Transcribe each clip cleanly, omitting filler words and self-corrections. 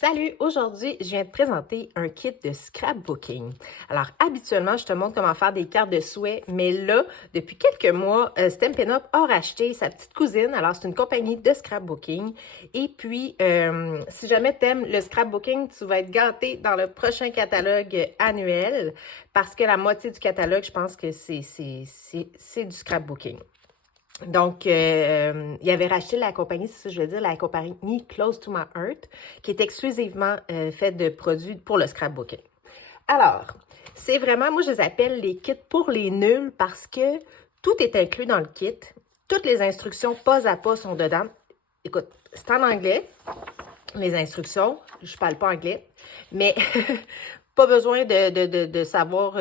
Salut! Aujourd'hui, je viens te présenter un kit de scrapbooking. Alors, habituellement, je te montre comment faire des cartes de souhait, mais là, depuis quelques mois, Stampin' Up! A racheté sa petite cousine. Alors, c'est une compagnie de scrapbooking. Et puis, si jamais tu aimes le scrapbooking, tu vas être gâté dans le prochain catalogue annuel parce que la moitié du catalogue, je pense que c'est du scrapbooking. Donc, il avait racheté la compagnie, c'est ça que je veux dire, la compagnie Close to My Heart, qui est exclusivement faite de produits pour le scrapbooking. Alors, c'est vraiment, moi je les appelle les kits pour les nuls parce que tout est inclus dans le kit. Toutes les instructions pas à pas sont dedans. Écoute, c'est en anglais, les instructions. Je parle pas anglais, mais pas besoin de savoir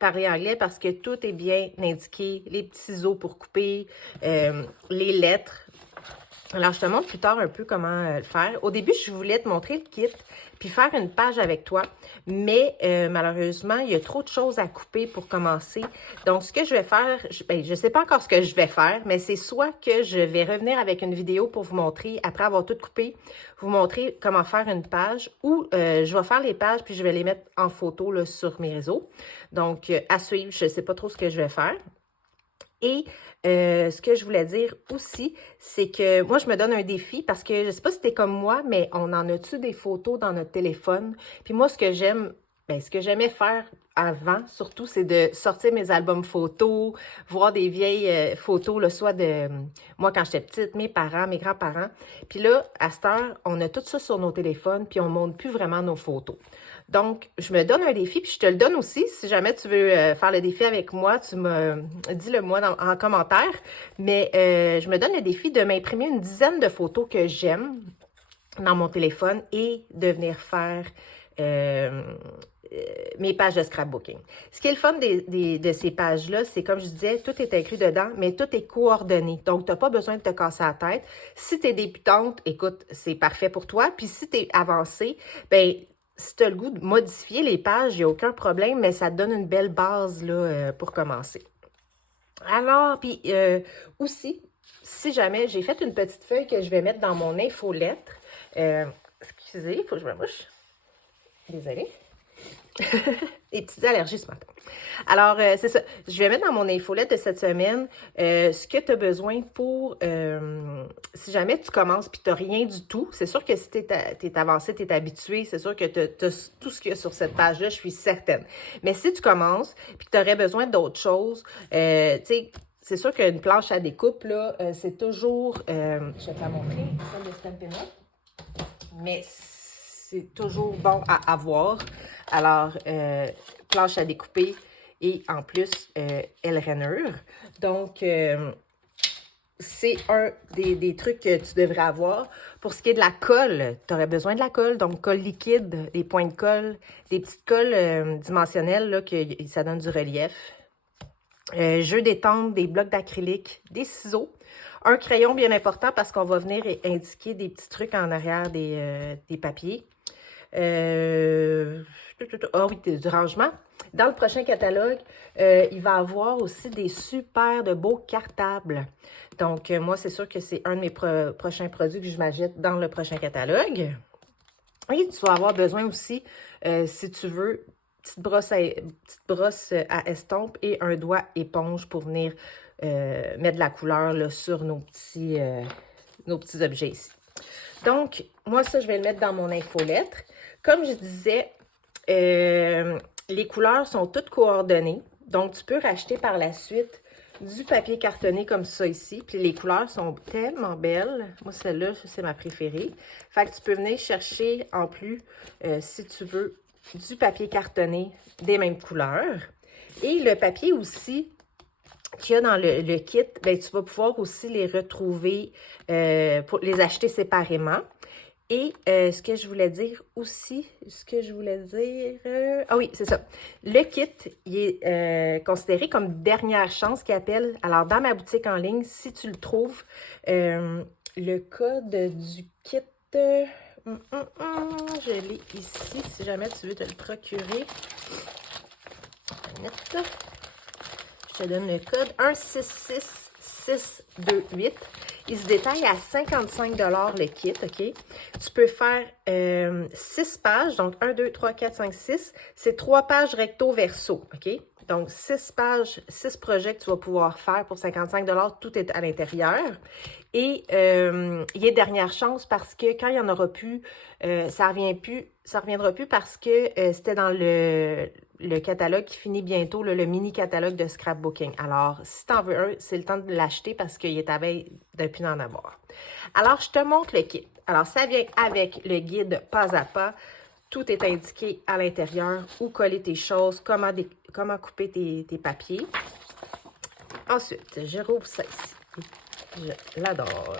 parler anglais parce que tout est bien indiqué. Les petits ciseaux pour couper, les lettres. Alors, je te montre plus tard un peu comment le faire. Au début, je voulais te montrer le kit puis faire une page avec toi, mais malheureusement, il y a trop de choses à couper pour commencer. Donc, ce que je vais faire, je ne sais pas encore ce que je vais faire, mais c'est soit que je vais revenir avec une vidéo pour vous montrer, après avoir tout coupé, vous montrer comment faire une page, ou je vais faire les pages puis je vais les mettre en photo là, sur mes réseaux. Donc, à suivre, je ne sais pas trop ce que je vais faire. Et ce que je voulais dire aussi, c'est que moi, je me donne un défi parce que je ne sais pas si t'es comme moi, mais on en a-tu des photos dans notre téléphone? Puis moi, ce que j'aime, ce que j'aimais faire avant, surtout, c'est de sortir mes albums photos, voir des vieilles photos, là, soit de moi quand j'étais petite, mes parents, mes grands-parents. Puis là, à cette heure, on a tout ça sur nos téléphones, puis on ne montre plus vraiment nos photos. Donc, je me donne un défi, puis je te le donne aussi. Si jamais tu veux faire le défi avec moi, tu me dis-le moi en commentaire. Mais je me donne le défi de m'imprimer une dizaine de photos que j'aime dans mon téléphone et de venir faire mes pages de scrapbooking. Ce qui est le fun de ces pages-là, c'est comme je disais, tout est inclus dedans, mais tout est coordonné. Donc, tu n'as pas besoin de te casser la tête. Si tu es débutante, écoute, c'est parfait pour toi. Puis si tu es avancée, bien, si tu as le goût de modifier les pages, il n'y a aucun problème, mais ça te donne une belle base là, pour commencer. Alors, puis aussi, si jamais, j'ai fait une petite feuille que je vais mettre dans mon infolettre. Excusez, il faut que je me mouche. Désolée. Des petites allergies ce matin. Alors, c'est ça. Je vais mettre dans mon infolette de cette semaine ce que tu as besoin pour, si jamais tu commences et tu n'as rien du tout, c'est sûr que si tu es avancé, tu es habitué, c'est sûr que tu as tout ce qu'il y a sur cette page-là, je suis certaine. Mais si tu commences et que tu aurais besoin d'autres choses, tu sais, c'est sûr qu'une planche à découpe, là, c'est toujours, je vais te la montrer, celle de Stampin' Up, mais c'est toujours bon à avoir. Alors, planche à découper et en plus, elle rainure. Donc, c'est un des trucs que tu devrais avoir. Pour ce qui est de la colle, tu aurais besoin de la colle. Donc, colle liquide, des points de colle, des petites colles dimensionnelles, là, que ça donne du relief. Jeu d'étampe, des blocs d'acrylique, des ciseaux. Un crayon bien important parce qu'on va venir indiquer des petits trucs en arrière des papiers. Ah oui, du rangement. Dans le prochain catalogue, il va y avoir aussi des super de beaux cartables. Donc, moi, c'est sûr que c'est un de mes prochains produits que je m'achète dans le prochain catalogue. Et tu vas avoir besoin aussi, si tu veux, petite brosse à estompe et un doigt éponge pour venir mettre de la couleur là, sur nos petits objets ici. Donc, moi, ça, je vais le mettre dans mon infolettre. Comme je disais, les couleurs sont toutes coordonnées. Donc, tu peux racheter par la suite du papier cartonné comme ça ici. Puis les couleurs sont tellement belles. Moi, celle-là, c'est ma préférée. Fait que tu peux venir chercher en plus, si tu veux, du papier cartonné des mêmes couleurs. Et le papier aussi qu'il y a dans le kit, bien, tu vas pouvoir aussi les retrouver, pour les acheter séparément. Et ce que je voulais dire aussi, ah oui, c'est ça. Le kit, il est considéré comme dernière chance qui appelle. Alors, dans ma boutique en ligne, si tu le trouves, le code du kit, je l'ai ici, si jamais tu veux te le procurer. Je te donne le code 166628. Il se détaille à 55 $ le kit, OK? Tu peux faire 6 pages, donc 1, 2, 3, 4, 5, 6. C'est 3 pages recto verso, OK? Donc, 6 pages, 6 projets que tu vas pouvoir faire pour 55 $. Tout est à l'intérieur. Et il y a dernière chance parce que quand il n'y en aura plus, ça reviendra plus parce que c'était dans le catalogue qui finit bientôt, le mini catalogue de scrapbooking. Alors, si tu en veux un, c'est le temps de l'acheter parce qu'il est à veille de plus en avoir. Alors, je te montre le kit. Alors, ça vient avec le guide pas à pas. Tout est indiqué à l'intérieur, où coller tes choses, comment couper tes papiers. Ensuite, je rouvre ça ici. Je l'adore.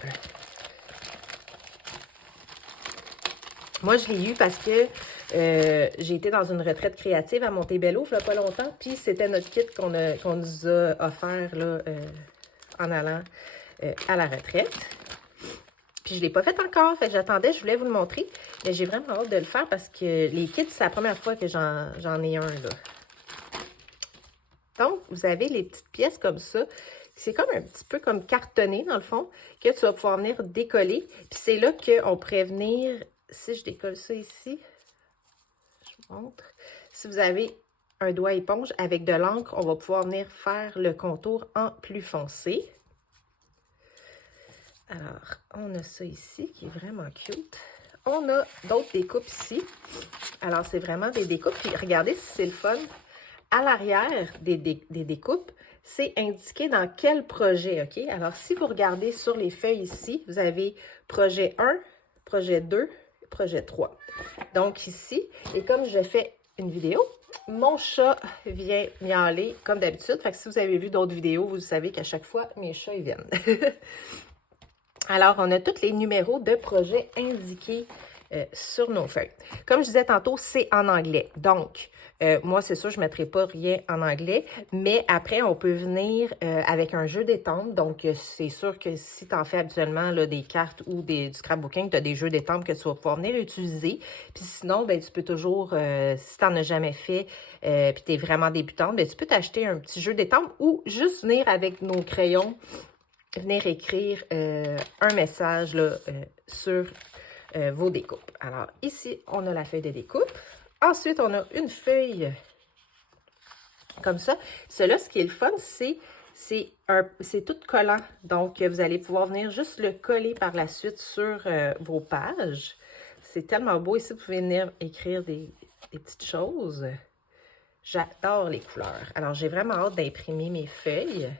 Moi, je l'ai eu parce que j'ai été dans une retraite créative à Montebello il n'y a pas longtemps. Puis, c'était notre kit qu'on nous a offert là, en allant à la retraite. Puis, je ne l'ai pas fait encore. Fait que j'attendais, je voulais vous le montrer. Mais j'ai vraiment hâte de le faire parce que les kits, c'est la première fois que j'en ai un, là. Donc, vous avez les petites pièces comme ça. C'est comme un petit peu comme cartonné, dans le fond, que tu vas pouvoir venir décoller. Puis c'est là qu'on pourrait venir, si je décolle ça ici, je vous montre. Si vous avez un doigt éponge avec de l'encre, on va pouvoir venir faire le contour en plus foncé. Alors, on a ça ici qui est vraiment cute. On a d'autres découpes ici. Alors, c'est vraiment des découpes. Puis regardez si c'est le fun. À l'arrière des découpes, c'est indiqué dans quel projet, OK? Alors, si vous regardez sur les feuilles ici, vous avez projet 1, projet 2, projet 3. Donc, ici, et comme je fais une vidéo, mon chat vient miauler comme d'habitude. Fait que si vous avez vu d'autres vidéos, vous savez qu'à chaque fois, mes chats, ils viennent. Alors, on a tous les numéros de projets indiqués sur nos feuilles. Comme je disais tantôt, c'est en anglais. Donc, moi, c'est sûr, je ne mettrai pas rien en anglais, mais après, on peut venir avec un jeu d'étampes. Donc, c'est sûr que si tu en fais habituellement là, des cartes ou du scrapbooking, tu as des jeux d'étampes que tu vas pouvoir venir utiliser. Puis sinon, ben, tu peux toujours, si tu n'en as jamais fait, puis tu es vraiment débutante, ben, tu peux t'acheter un petit jeu d'étampes ou juste venir avec nos crayons, venir écrire un message là, sur vos découpes. Alors, ici, on a la feuille de découpe. Ensuite, on a une feuille comme ça. Cela, ce qui est le fun, c'est tout collant. Donc, vous allez pouvoir venir juste le coller par la suite sur vos pages. C'est tellement beau. Ici, vous pouvez venir écrire des petites choses. J'adore les couleurs. Alors, j'ai vraiment hâte d'imprimer mes feuilles.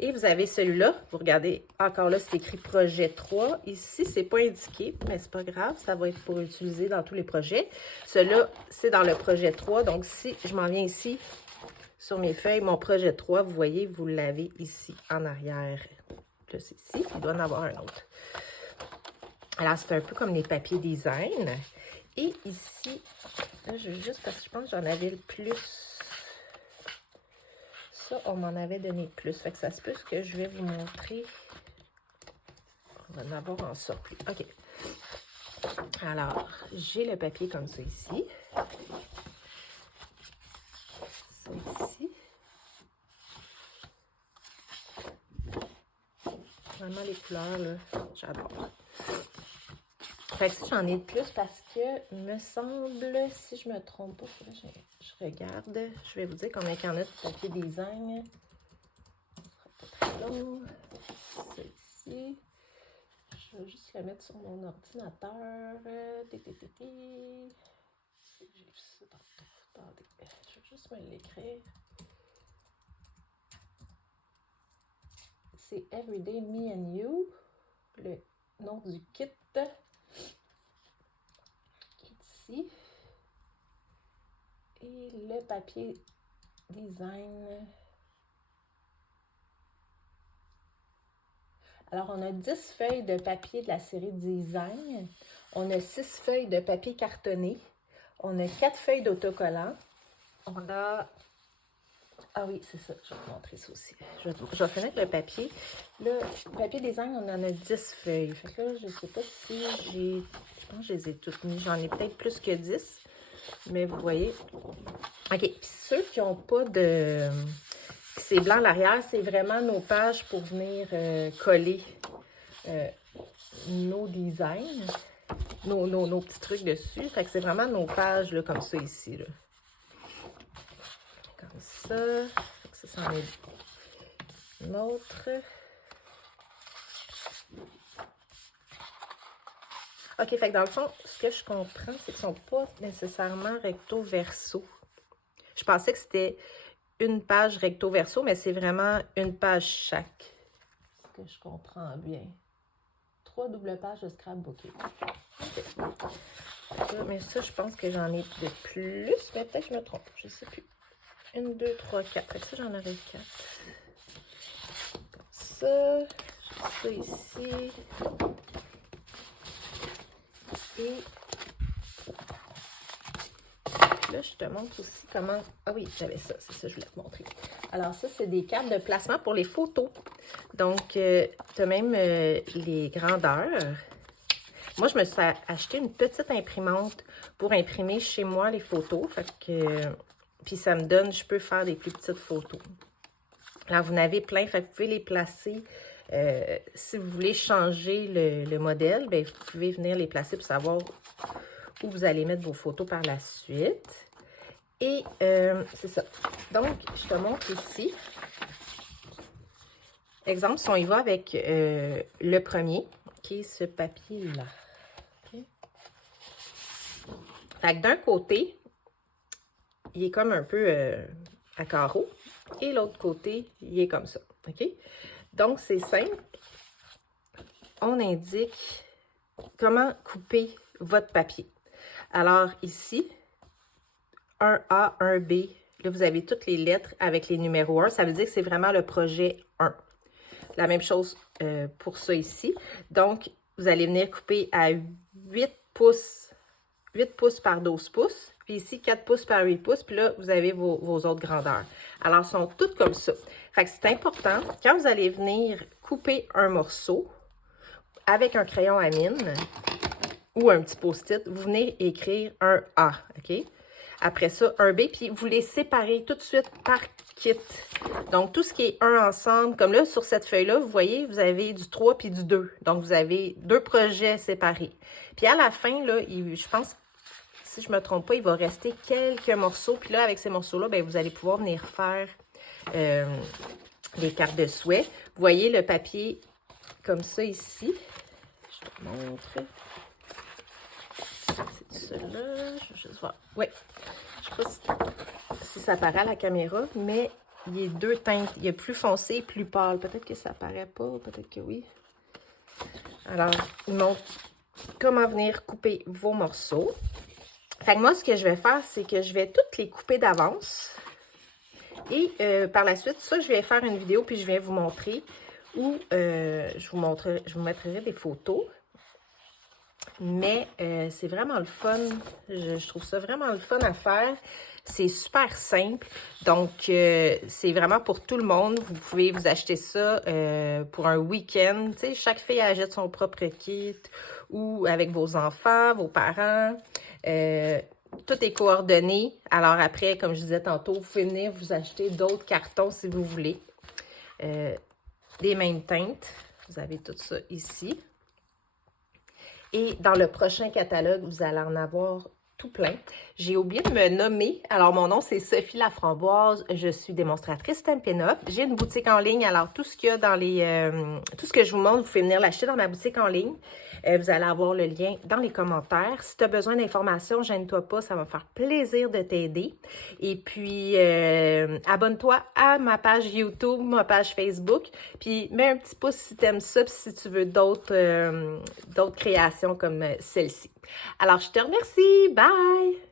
Et vous avez celui-là, vous regardez, encore là, c'est écrit projet 3. Ici, c'est pas indiqué, mais c'est pas grave, ça va être pour utiliser dans tous les projets. Celui-là, c'est dans le projet 3. Donc, si je m'en viens ici, sur mes feuilles, mon projet 3, vous voyez, vous l'avez ici, en arrière. Là, c'est ici, il doit en avoir un autre. Alors, c'est un peu comme les papiers design. Et ici, là, je veux juste, parce que je pense que j'en avais le plus... Ça, on m'en avait donné plus. Fait que ça se peut que je vais vous montrer. On va en avoir en surplus. OK. Alors, j'ai le papier comme ça ici. Ça ici. Vraiment les couleurs, là, j'adore. Fait que ça, j'en ai de plus parce que, me semble, si je me trompe pas, je regarde. Je vais vous dire combien il y en a de papier design. Ça sera pas très long. C'est ici. Je vais juste le mettre sur mon ordinateur. J'ai vu ça tantôt. Attendez, je vais juste me l'écrire. C'est Everyday Me and You. Le nom du kit. Ici. Et le papier design. Alors, on a 10 feuilles de papier de la série design. On a 6 feuilles de papier cartonné. On a 4 feuilles d'autocollant. On a... Ah oui, c'est ça. Je vais vous montrer ça aussi. Je vais finir le papier. Le papier design, on en a 10 feuilles. Fait que là, je ne sais pas si j'ai... Je pense que je les ai toutes mises. J'en ai peut-être plus que 10. Mais vous voyez. OK. Puis ceux qui n'ont pas de... C'est blanc à l'arrière, c'est vraiment nos pages pour venir coller nos designs, nos petits trucs dessus. Fait que c'est vraiment nos pages là, comme ça ici. Là. Comme ça. Fait que ça, c'en est une autre. OK, fait que dans le fond, ce que je comprends, c'est qu'ils ne sont pas nécessairement recto-verso. Je pensais que c'était une page recto-verso, mais c'est vraiment une page chaque. Est-ce que je comprends bien? 3 doubles pages de scrapbooking. Okay. Mais ça, je pense que j'en ai de plus, mais peut-être que je me trompe. Je ne sais plus. 1, 2, 3, 4. Fait que ça, j'en aurais 4. Comme ça. Ça ici. Et là, je te montre aussi comment... Ah oui, j'avais ça, c'est ça que je voulais te montrer. Alors ça, c'est des cartes de placement pour les photos. Donc, tu as même les grandeurs. Moi, je me suis acheté une petite imprimante pour imprimer chez moi les photos. Fait que, puis ça me donne, je peux faire des plus petites photos. Alors, vous en avez plein, fait que vous pouvez les placer. Si vous voulez changer le modèle, bien, vous pouvez venir les placer pour savoir où vous allez mettre vos photos par la suite. Et c'est ça. Donc, je te montre ici. Exemple, si on y va avec le premier, qui est ce papier-là. Okay. Fait que d'un côté, il est comme un peu à carreaux. Et l'autre côté, il est comme ça. OK? Donc, c'est simple. On indique comment couper votre papier. Alors, ici, 1A, 1B. Là, vous avez toutes les lettres avec les numéros 1. Ça veut dire que c'est vraiment le projet 1. La même chose pour ça ici. Donc, vous allez venir couper à 8 pouces par 12 pouces. Puis ici, 4 pouces par 8 pouces. Puis là, vous avez vos autres grandeurs. Alors, elles sont toutes comme ça. Fait que c'est important, quand vous allez venir couper un morceau avec un crayon à mine ou un petit post-it, vous venez écrire un A, OK? Après ça, un B, puis vous les séparez tout de suite par kit. Donc, tout ce qui est un ensemble, comme là, sur cette feuille-là, vous voyez, vous avez du 3 puis du 2. Donc, vous avez 2 projets séparés. Puis à la fin, là, je pense, si je ne me trompe pas, il va rester quelques morceaux. Puis là, avec ces morceaux-là, bien, vous allez pouvoir venir faire les cartes de souhait. Vous voyez le papier comme ça ici. Je te montre. C'est celui-là. Je vais juste voir. Oui. Je ne sais pas si ça paraît à la caméra, mais il est 2 teintes. Il est plus foncé et plus pâle. Peut-être que ça paraît pas, peut-être que oui. Alors, il montre comment venir couper vos morceaux. Fait que moi, ce que je vais faire, c'est que je vais toutes les couper d'avance. Et par la suite, ça, je vais faire une vidéo, puis je vais vous montrer où je vous mettrai des photos. Mais c'est vraiment le fun. Je trouve ça vraiment le fun à faire. C'est super simple. Donc, c'est vraiment pour tout le monde. Vous pouvez vous acheter ça pour un week-end. Tu sais, chaque fille achète son propre kit ou avec vos enfants, vos parents. Tout est coordonné. Alors après, comme je disais tantôt, vous pouvez venir vous acheter d'autres cartons si vous voulez. Des mêmes teintes. Vous avez tout ça ici. Et dans le prochain catalogue, vous allez en avoir tout plein. J'ai oublié de me nommer. Alors, mon nom, c'est Sophie Laframboise. Je suis démonstratrice Stampin' Up. J'ai une boutique en ligne. Alors, tout ce qu'il y a dans les... tout ce que je vous montre, vous pouvez venir l'acheter dans ma boutique en ligne. Vous allez avoir le lien dans les commentaires. Si tu as besoin d'informations, gêne-toi pas. Ça va me faire plaisir de t'aider. Et puis, abonne-toi à ma page YouTube, ma page Facebook. Puis, mets un petit pouce si tu aimes ça, puis si tu veux d'autres créations comme celle-ci. Alors, je te remercie. Bye!